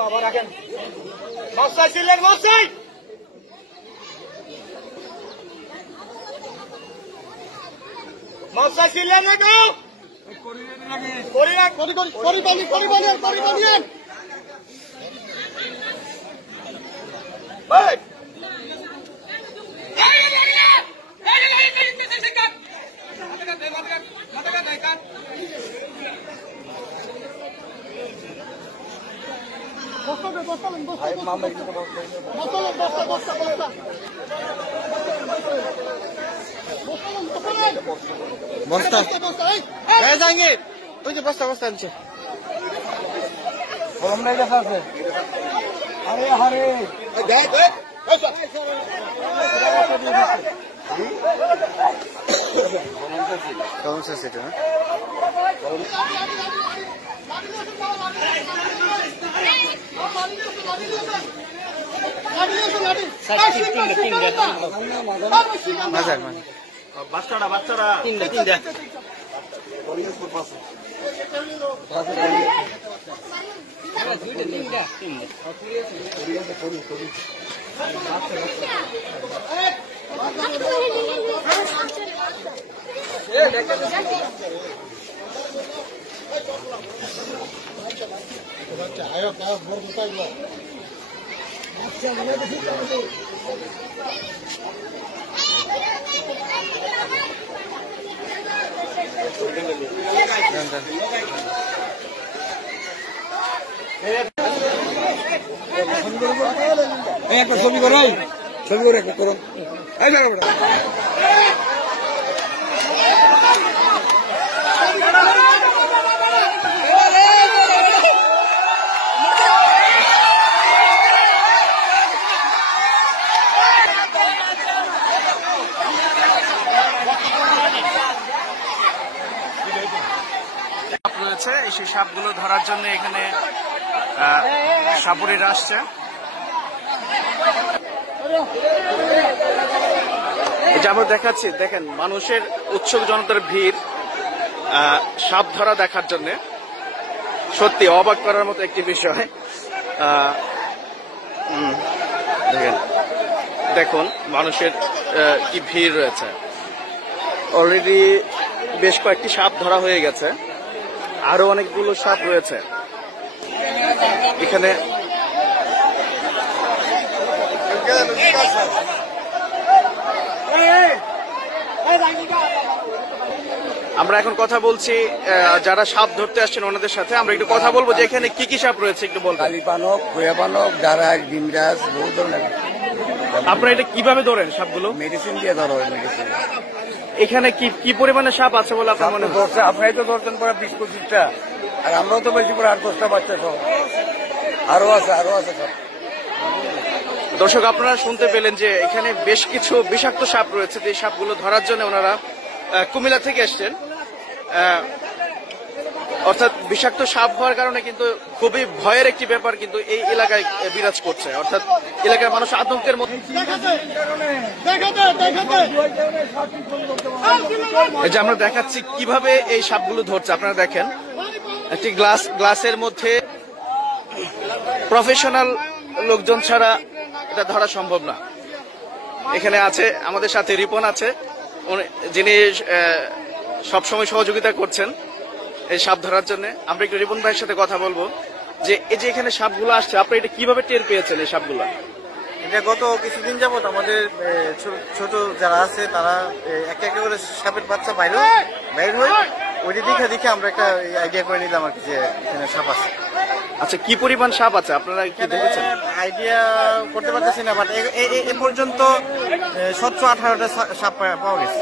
বাবা রাখেন মশাই ছিলেন মশাই মশাই ছিলেন না কেউ বস্তা জাহাঙ্গীর ওই যে বস্তা বস্তা আনছে আরে আরে কেমন সেটা না বাচ্চারা বাচ্চারা তিনটা একটা ছবি করাই ছবি করে একটা করো রয়েছে সেই সাপগুলো ধরার জন্য এখানে সাপুড়িরা আসছে। এটা আমরা দেখাচ্ছি, দেখেন মানুষের উৎসুক জনতার ভিড় সাপ ধরা দেখার জন্য। সত্যি অবাক করার মতো একটি বিষয়। দেখেন, দেখুন মানুষের কি ভিড় রয়েছে। অলরেডি বেশ কয়েকটি সাপ ধরা হয়ে গেছে, আরো অনেকগুলো সাপ রয়েছে এখানে। আমরা এখন কথা বলছি যারা সাপ ধরতে আসছেন ওনাদের সাথে। আমরা একটু কথা বলবো যে এখানে কি কি সাপ রয়েছে একটু বলবো। কালী পানক, খোয়া পানক, ডারাক, ডিমরাজ, বহু ধরনের। আপনারা এটা কিভাবে ধরেন সাপগুলো? মেডিসিন দিয়ে ধরো, মেডিসিন। এখানে কি কি পরিমাণে সাপ আছে বলে আপনার মনে হয়? আপনারাই তো ধরছেন পরে 20-25টা, আর আমরাও তো বেশি করে 8-10টা বাচ্চা সব আরো আছে সব। দর্শক, আপনারা শুনতে পেলেন যে এখানে বেশ কিছু বিষাক্ত সাপ রয়েছে। যে সাপগুলো ধরার জন্য ওনারা কুমিল্লা থেকে এসছেন। অর্থাৎ বিষাক্ত সাপ হওয়ার কারণে কিন্তু খুবই ভয়ের একটি ব্যাপার কিন্তু এই এলাকায় বিরাজ করছে। অর্থাৎ এলাকার মানুষ আতঙ্কের মধ্যে। এই যে আমরা দেখাচ্ছি কিভাবে এই সাপগুলো ধরছে, আপনারা দেখেন। একটি গ্লাসের মধ্যে প্রফেশনাল লোকজন ছাড়া এটা ধরা সম্ভব না। এখানে আছে আমাদের সাথে রিপন আছে, যিনি সবসময় সহযোগিতা করছেন এই সাপ ধরার জন্য। আমরা একটু রিপন ভাইয়ের সাথে কথা বলবো যে এই যে এখানে সাপগুলো আসছে, আপনারা এটা কিভাবে টের পেয়েছেন এই সাপগুলো? এটা গত কিছুদিন যাবত আমাদের ছোট যারা আছে তারা একটা একটা করে সাপের বাচ্চা বাইর হয় ওইটা দেখে আমরা একটা আইডিয়া করে নিলাম আর কি যে এখানে সাপ আছে। আচ্ছা, কি পরিমাণ সাপ আছে আপনারা কি দেখেছেন? আইডিয়া করতে পারতেছি না, বাট এ পর্যন্ত 17-18টা সাপ পাওয়া গেছে।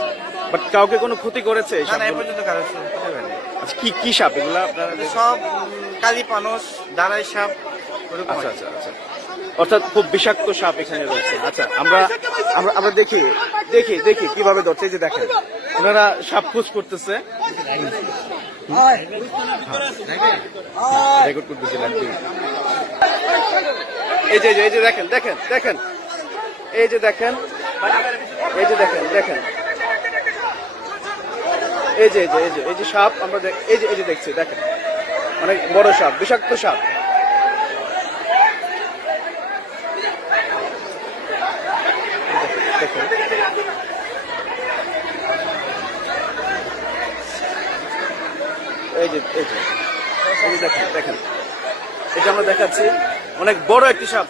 বাট কাউকে কোনো ক্ষতি করেছে এই না না, এ সাপগুলো? পর্যন্ত কারো ক্ষতি হয়নি। আচ্ছা, কি সাপ এগুলা আপনারা? এটা সব কালি পানস, দাঁড়াই সাপ ওরকম আচ্ছা আর কি। আচ্ছা আচ্ছা, অর্থাৎ খুব বিষাক্ত সাপ এখানে রয়েছে। আচ্ছা, আমরা আমরা আমরা দেখি দেখি দেখি কিভাবে ধরছে। এই যে দেখেন, ওনারা সাপ খুঁজ করতেছে, রেকর্ড করতেছে লাগবে। এই যে এই যে দেখেন দেখেন দেখেন, এই যে দেখেন, এই যে দেখেন দেখেন, এই যে এই যে এই যে এই যে সাপ আমরা এই যে দেখছি, দেখেন অনেক বড় সাপ, বিষাক্ত সাপ। দেখেন, এই যে দেখেন দেখেন, এটা আমরা দেখাচ্ছি, অনেক বড় একটি সাপ,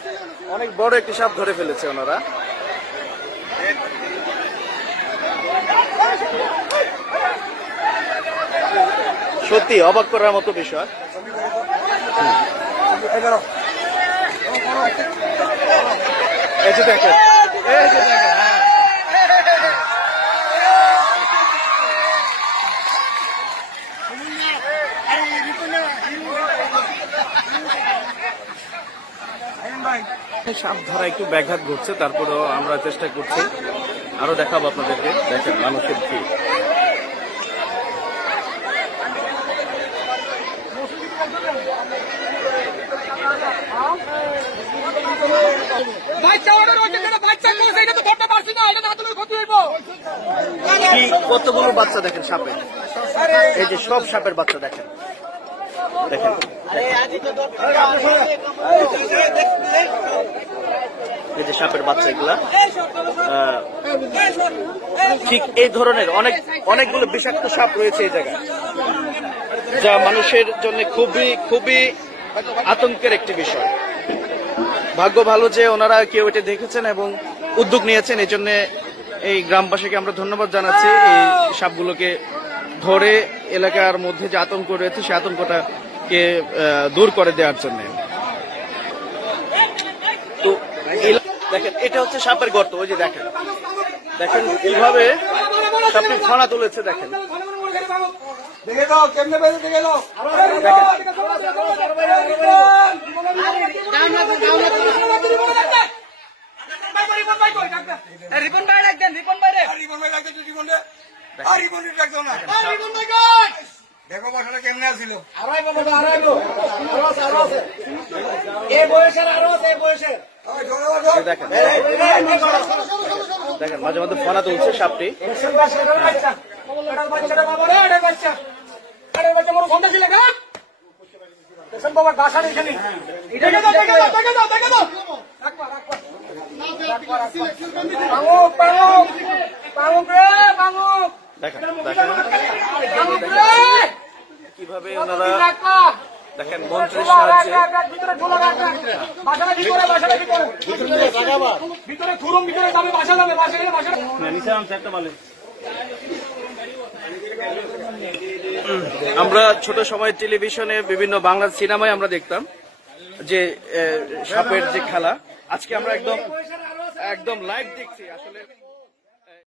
অনেক বড় একটি সাপ ধরে ফেলেছে ওনারা। সত্যি অবাক করার মতো বিষয়। এই যে দেখেন, এই যে দেখেন, সাপ ধরা একটু ব্যাঘাত ঘটছে, তারপরেও আমরা চেষ্টা করছি, আরো দেখাবো আপনাদেরকে। দেখেন মানুষের ভিড়। কি কতগুলো বাচ্চা দেখেন সাপের, এই যে সব সাপের বাচ্চা দেখেন দেখেন, এই যে সাপের বাচ্চা এগুলা ঠিক এই ধরনের অনেকগুলো বিষাক্ত সাপ রয়েছে এই জায়গায়, যা মানুষের জন্য খুবই খুবই আতঙ্কের একটি বিষয়। ভাগ্য ভালো যে ওনারা কেউ এটা দেখেছেন এবং উদ্যোগ নিয়েছেন, এই জন্য এই গ্রামবাসীকে আমরা ধন্যবাদ জানাচ্ছি। এই সাপগুলোকে ধরে এলাকার মধ্যে যে আতঙ্ক রয়েছে সেই আতঙ্কটাকে দূর করে দেওয়ার জন্য। তো দেখেন, এটা হচ্ছে সাপের গর্ত। ওই যে দেখেন দেখেন কিভাবে সাপটি ফনা তুলেছে, দেখেন দেখো বসাটা কেমনে আসছিল। দেখেন দেখেন মাঝে মাঝে ফনা তুলছে সাপটি। দেখেন দেখেন কিভাবে ওনারা দেখেন মন্ত্রের সাহায্যে আমরা ছোট সময় টেলিভিশনে বিভিন্ন বাংলা সিনেমায় আমরা দেখতাম যে সাপের যে খেলা, আজকে আমরা একদম লাইভ দেখছি আসলে।